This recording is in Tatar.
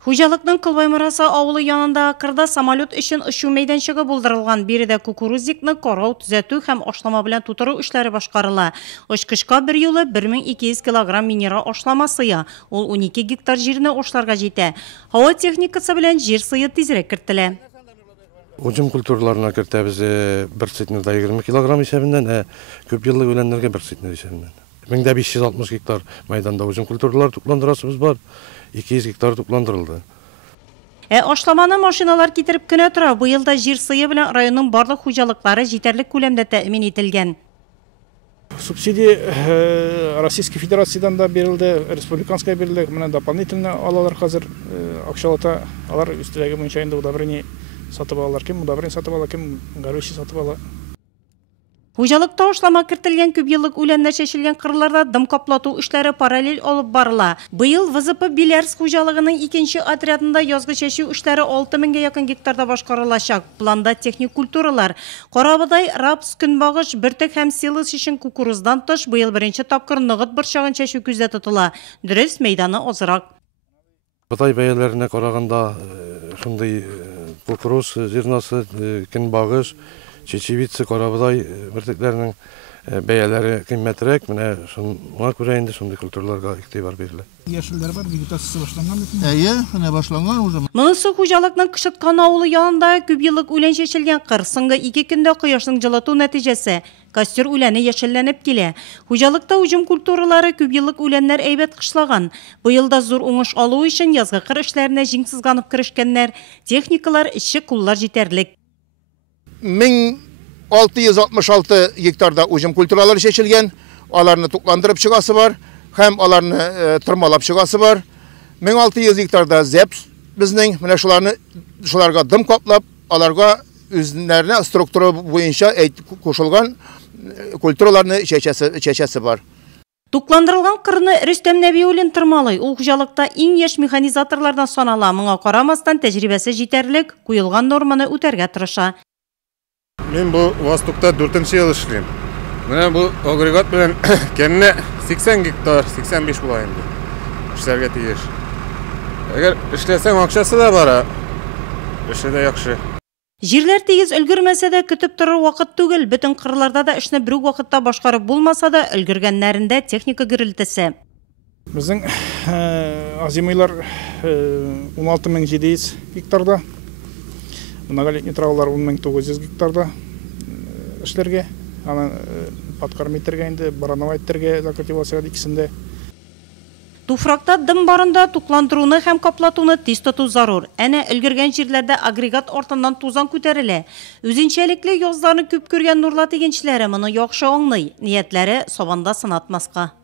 Хужалыкның Кылбаймырасы авылы янында кырда самолет өчен ұшу мәйданчыгы булдырылган. Биредә кукурузникны карау, төзәтү һәм ашлама белән тутыру эшләре башкарыла. Очкышка бер юлы 1200 килограмм минерал ашлама сыя. Ул 12 гектар җирне ашларга җитә. Һава техникасы белән җир сые тизрәк кертелә. Уҗым культураларына кертәбез 1 центнерда 20 килограмм исәбеннән, күп еллык үләннәргә 1 центнер исәбеннән. 1560 гектар майданда уҗым культуралар тупландырасыбыз бар. 200 гектар тупландырылды. Ашламаны машиналар китереп кенә тора. Быел да җир сые белән районның барлык хуҗалыклары җитәрлек күләмдә тәэмин ителгән. Субсидия Российской Федерациядан да берилде, республиканская берилде. Менә дополнительно алалар хәзер акчалата. Алар үстәлеге буенча инде удобрение сатып алалар. Кем удобрение сатып ала, кем горючий сатып ала. Хуҗалыкта ашлама кертелгән күп еллык үләннәр чәчелгән кырларда дым каплату эшләре параллель алып барыла. Быел ВЗП Белярс хуҗалыгының 2нче отрядында язгы чәчү эшләре 6000-гә якын гектарда башкарылачак. Планда техник культуралар, карабыдай, рапс, көнбагыш, бөртек һәм силос өчен кукуруздан тыш быел беренче тапкыр ныгыт борчагын чәчү күздә тотыла. Дөрес, мәйданы азрак. Быдай бәяләренә караганда шундый кукуруз зернасы, көнбагыш, чечевица, карабыдай бөртекләрнең бәяләре кыйммәтрәк. Менә шуңа күрә инде шундый культураларга игътибар бирелә. Яшелләр бар, вегетациясы башланган бит. Менә башланган уже. Монысы хуҗалыкның Кышыткан авылы янында күп еллык үлән чәчелгән кыр. Соңгы 2 көндә кояшның җылыту нәтиҗәсе костер үләне яшелләнеп килә. Хуҗалыкта уҗым культуралары күп еллык үләннәр әйбәт кышлаган. Быел да зур уңыш алу өчен язгы кыр эшләренә җиңсезганып керешкәннәр. Техникалар, эшче куллар җитәрлек. 1666 гектарда уҗым культуралары чәчелгән, аларны тукландырып чыгасы бар, һәм аларны тырмалап чыгасы бар. 1600 гектарда зәп безнең, менә шуларга дым каплап, аларга үзләренә структура буенча кушылган культураларны чәчәсе бар. Тукландырылган кырны Рөстәм Нәбиуллин тырмалый. Ул хуҗалыкта иң яшь механизаторлардан санала. Моңа карамастан тәҗрибәсе җитәрлек, куелган норманы үтәргә тырыша. Мен бу Востокта 4-нче ел эшлим. Менә бу агрегат белән кемне 80 гектар, 85 була инде. Эшләргә тиеш. Әгәр эшләсәң акчасы да бара. Эше дә яхшы. Җирләр тигез өлгермәсә дә көтеп торыр вакыт түгел. Бөтен кырларда да эшне бер үк вакытта башкарып булмаса да, өлгергәннәрендә техника гөрелтесе. Безнең азимыйлар 16700 гектарда. Многолетний травалар 10900 гектарда эшләргә, аны подкормитергә инде, барановайтергә закультивациягә икесендә. Туфракта дым барында тукландыруны һәм каплатуны тиз тоту зарур. Әнә өлгергән җирләрдә агрегат артыннан тузан күтәрелә. Үзенчәлекле язларны күп күргән Нурлат игенчеләре моны яхшы аңлый. Ниятләре сабанда сынатмаска.